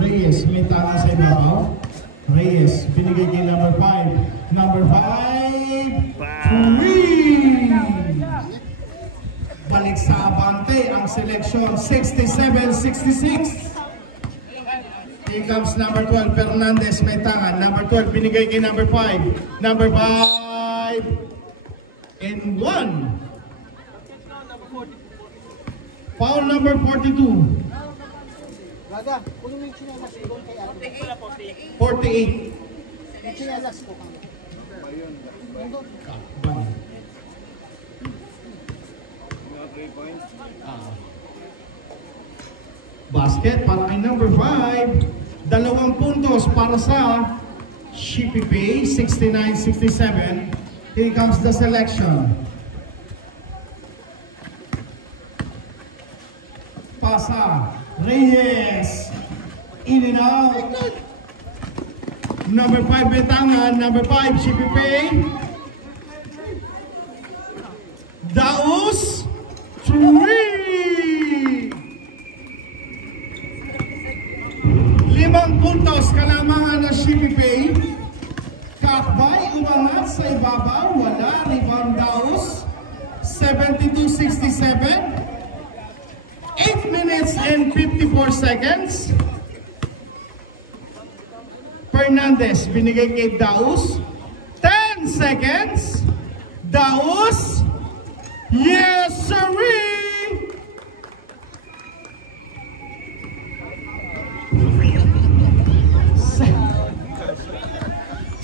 Reyes, may tama sa ibabaw. Reyes, binigay kay number 5. Number 5, 3! Balik sa abante ang selection, 67-66. Here comes number 12, Fernandez, may tangan. Number 12, binigay kay number 5. Number 5, and 1. Foul number 42. Gaga, kung yung chinelas ko kay Ate. 48. Yung chinelas ko kang. Basket para kay number 5. 2 puntos para sa Shippy Pay, 69-67. Here comes the selection. Pasa. Reyes, in and out. Number 5, Betangan. Number 5, Shippy Pay. Daus, 3! 5 puntos kalamangan ng Shippy Pay. Kakbay, umangat sa ibabaw. Wala, rebound Daus. 72-67. 8 minutes and 54 seconds. Fernandez, binigay kay Daus. 10 seconds. Daus. Yes, sirree!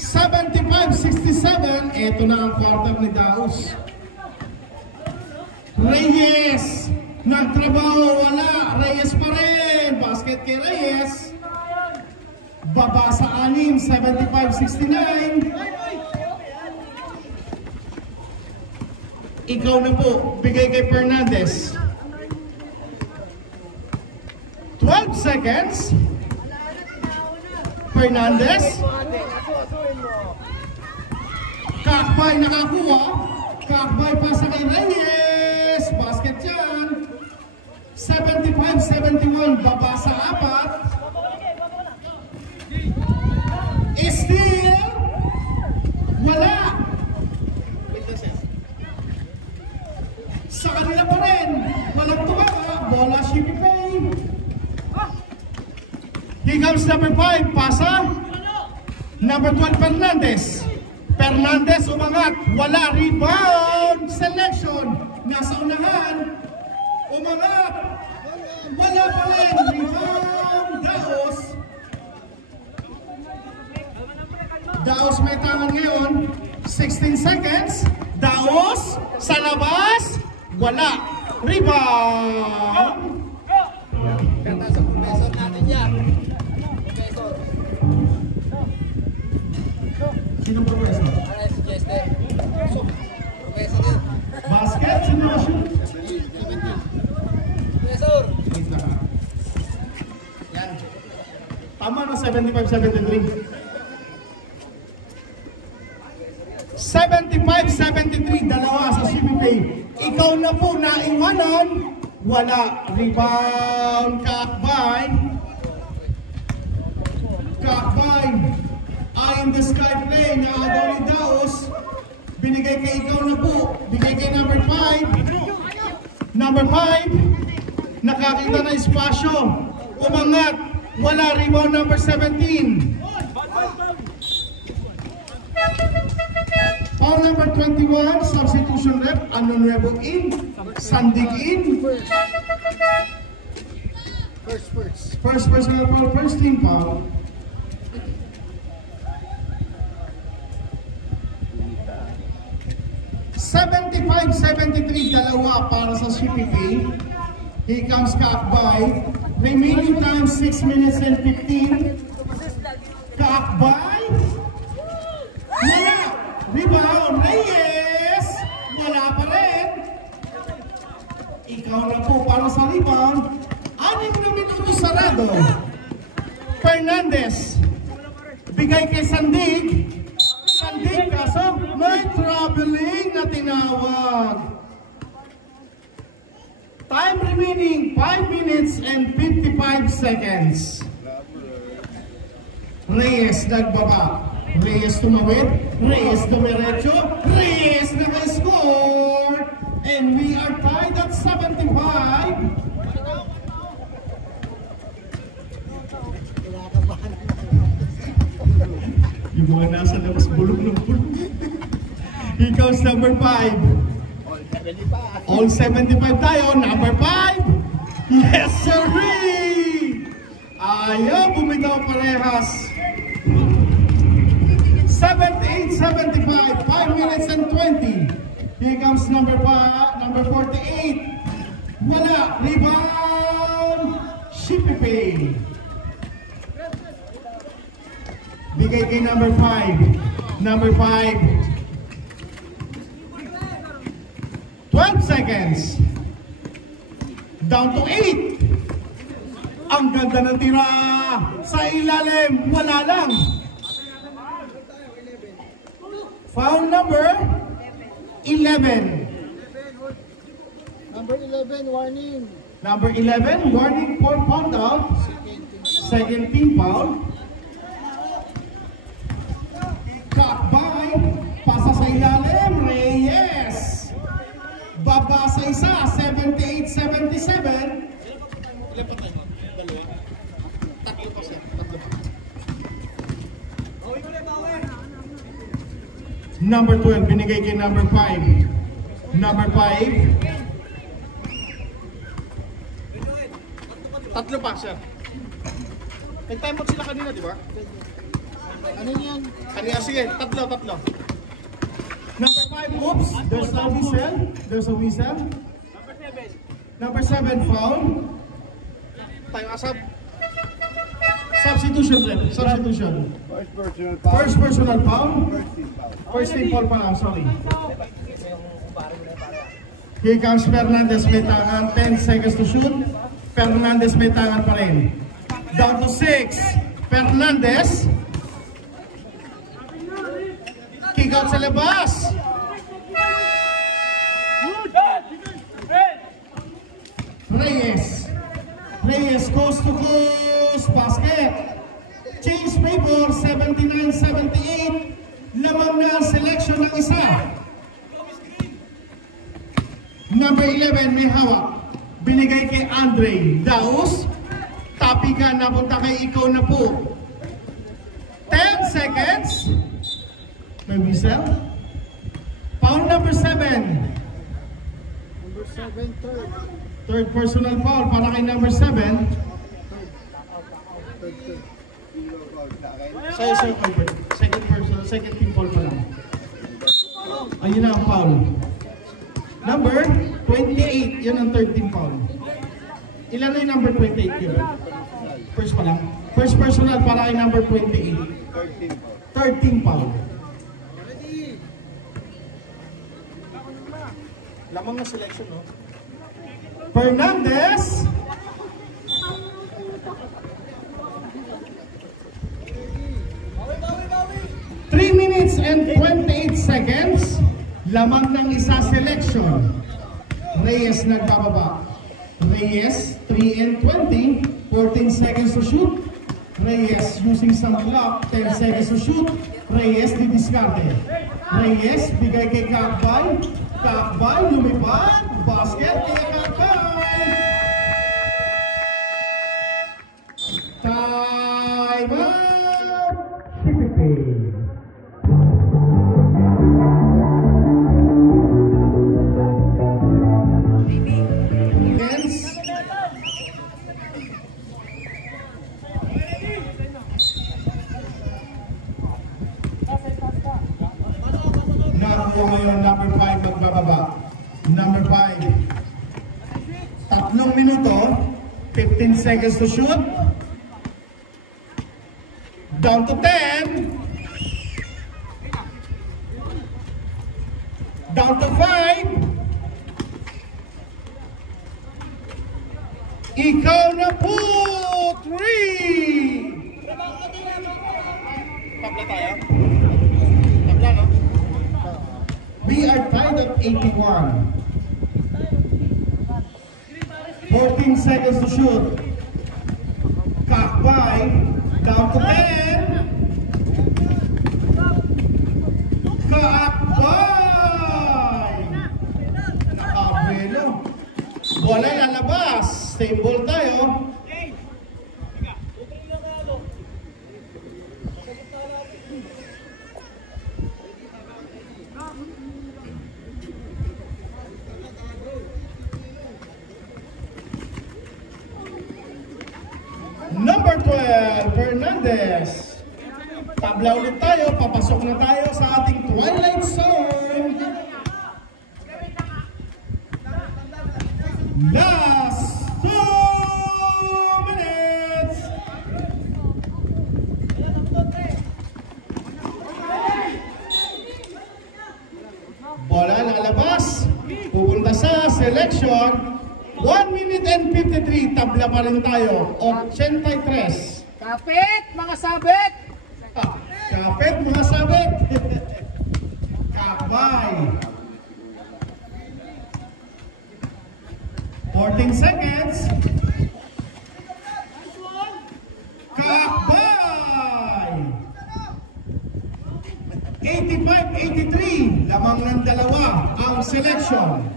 $75-67. Ito na ang quarter ni Daus. Reyes. Nagtrabaho, wala. Reyes pa rin. Basket kay Reyes. Baba sa 6, 75-69. Ikaw na po. Bigay kay Fernandez. 12 seconds. Fernandez. Kakbay nakakuha. Kakbay pa sa kay Reyes. Basket yan. 75-71, baba sa 4. Steal! Wala! Sa kanila pa rin. Walang tumama. Bola, Shippy Pay. Here comes number 5, pasa. Number 12, Fernandez. Fernandez umangat. Wala, rebound. Selection. Nasa unahan. Umangat! Wala pa rin! Rebound! Daos! Daos may tangan ngayon. 16 seconds. Daos! Sa labas! Wala! Rebound! Kata sa professor natin yan. Professor. Sino professor? Ano si Chester? Professor yan. Basket? Sino shoot? Professor! Yan. Tama na 75-73. 75-73, dalawa sa CBP. Ikaw na po naiwanan. Wala. Rebound. Kakbay. Kakbay. Eye in the sky play na Adoni Daos. Binigay kay ikaw na po. Binigay kay number 5. Number 5. Nakakita na espasyo. Umangat. Wala. Rebound number 17. Foul number 21, substitution rep, Anunuevo in, Sandig in. First personal foul, first team foul. $75-73, dalawa para sa CPP. Here comes Kakbay. Remaining time 6 minutes and 15. Kakbay. Wala. Rebound. Reyes. Wala pa rin. Ikaw na po para sa rebound. 6 na minuto sarado. Fernandez. Bigay kay Sandig. Sandig kaso may traveling na tinawag. Time remaining 5 minutes and 55 seconds. Reyes nagbaba. Reyes tumawid. Reyes dumiretso. Reyes naka-score. And we are tied at 75. Yung mga nasa labas bulog ng bulog. Here comes number 5. All 75 tayo. Number 5. Yes, sir! Ayaw, bumitaw parehas. 78-75, 5 minutes and 20. Here comes number 48. Wala, rebound, Shipipi. Bigay kay number 5. Number 5. 12 seconds. Down to 8. Ang ganda ng tira sa ilalim, wala lang. Foul number 11. Number 11, warning. Number 11, warning for foul out. Second team foul. Kakbay, pasa sa ilalim, Reyes. Baba sa isa, 78-77. Number 12, binigay kay number 5. Number 5. Tatlo pa, sir. Nag-time out sila kanina, di ba? Ano yan? Kanina, sige. Tatlo. Number 5, oops. There's a whistle. There's a whistle. Number 7, foul. Tayo asap. Substitution, rep. Substitution. First personal foul. First team foul pa lang, sorry. Here comes Fernandez, may tangan. 10 seconds to shoot. Fernandez may tangan pa rin. Down to 6. Fernandez. Kick out sa labas. Reyes coast to coast basket. Change favor 79-78. Lamang na ang selection ng isa. Number 11 may hawak. Binigay kay Andre Daus. Tapi ka, napunta kay ikaw na po. 10 seconds. May whistle. Foul number 7. Number 7, third. Third personal foul para kay number 7. Sa'yo, sir, Albert. Second team foul pa lang. Ayun na ang foul. Number 28, yun ang third team foul. Ilan na yung number 28, Cuban? First pa lang. First personal para kay number 28. Third team foul. Lamang na selection, no? Fernandez. Three minutes and 28 seconds. Lamang ng isa selection. Reyes nagbababa. Reyes, 3 and 20. 14 seconds to shoot. Reyes using some clock. 10 seconds to shoot. Reyes didiskarte. Reyes, bigay kay Kakbay. Kakbay, lumipad. Basket kay Kakbay. Time out. Shipipi. Nakuha ngayon number 5 magbababa. Number 5. 3 minuto, 15 seconds to shoot. Down to 10. Down to 5. Ikaw na po! 3! Tabla tayo? Tabla, no? We are tied at 81. 14 seconds to shoot. Kakbay, down to 10. Kaakbay! Nakabuelo. Bola lalabas. Same ball tayo. Number 12, Fernandez. Tabla ulit tayo, papasok na tayo sa ating Twilight Zone. Last 2 minutes. Bola lalabas, pupunta sa selection. 1 minute and 53, tabla pa rin tayo. 83. Kapit, mga sabit! Kapit mga sabit. Kakbay. 14 seconds. Kakbay. 85-83. Lamang ng dalawa ang selection.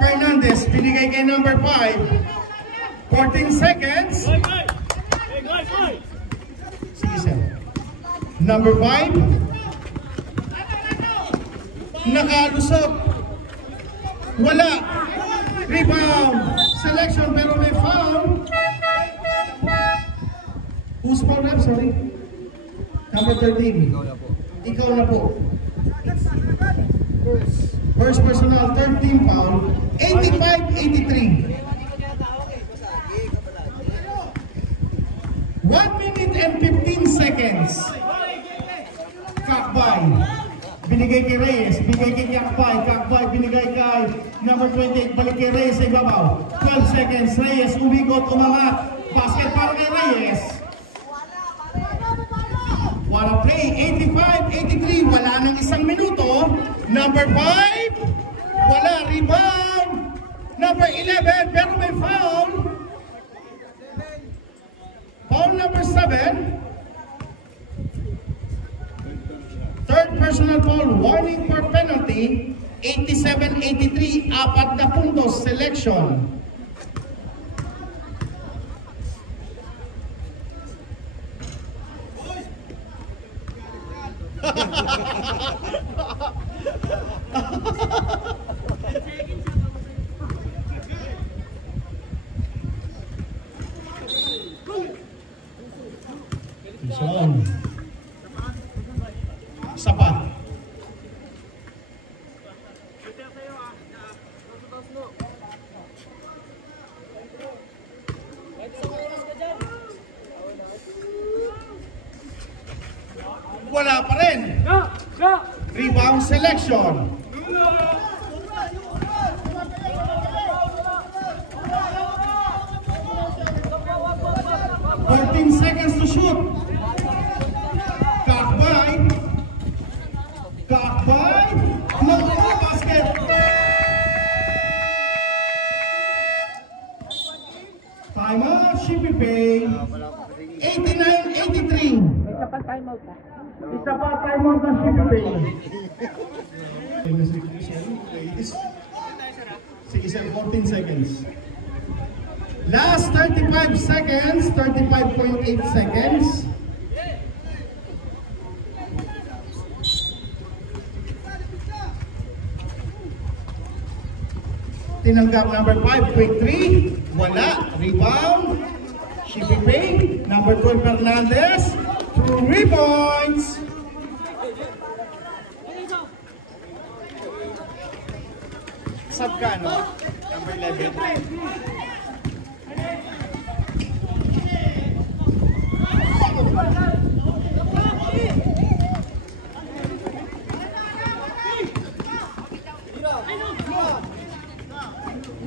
Fernandez, binigay kay number 5. 14 seconds. Sige, sir. Number 5. Nakalusot. Wala. Rebound. Selection pero may foul. Who's foul, rep? Sorry. Number 13. Ikaw na po. First personal, 13 foul. 85-83. 1 minute and 15 seconds. Kakbay. Binigay kay Reyes. Binigay kay Kakbay. Kakbay binigay kay number 28. Balik kay Reyes sa ibabaw. 12 seconds. Reyes umigot, umangat. Basket para kay Reyes. What a play. 85-83. Wala nang isang minuto. Number 5. Wala. Rebound. Number 11. Pero may foul. Foul number 7. Third personal foul, warning for penalty. 87-83, 4 puntos selection. Isa pa. Wala pa rin. Rebound selection. Seconds to shoot. Kakbay. Kakbay. Nakuha ang basket. Timeout, Shippy Pay. 89-83. Isa pa timeout ha. Isa pa timeout ng Shippy Pay. Sige sir, 14 seconds. Last 35 seconds, 35.8 seconds. Tinanggap number 5, quick 3. Wala. Rebound. Shippy Pay. Number 12, Fernandez. 3 points. Sub ka, no? Number 11.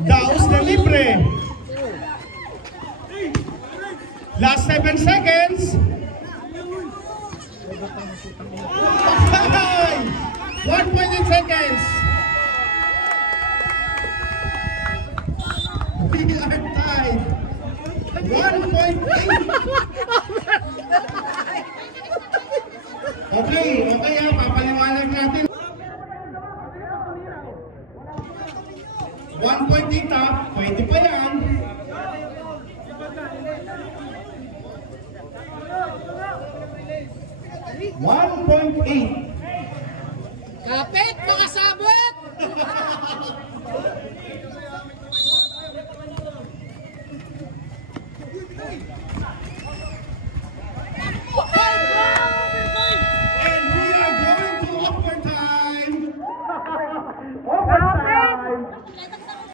Daos na libre. Last 7 seconds. 1.8 seconds. We are tied. 1.8. Okay. Okay, okay ha, papaliwanag natin. 1 point dito, pwede pa yan. 1.8. Kapit, makasabot!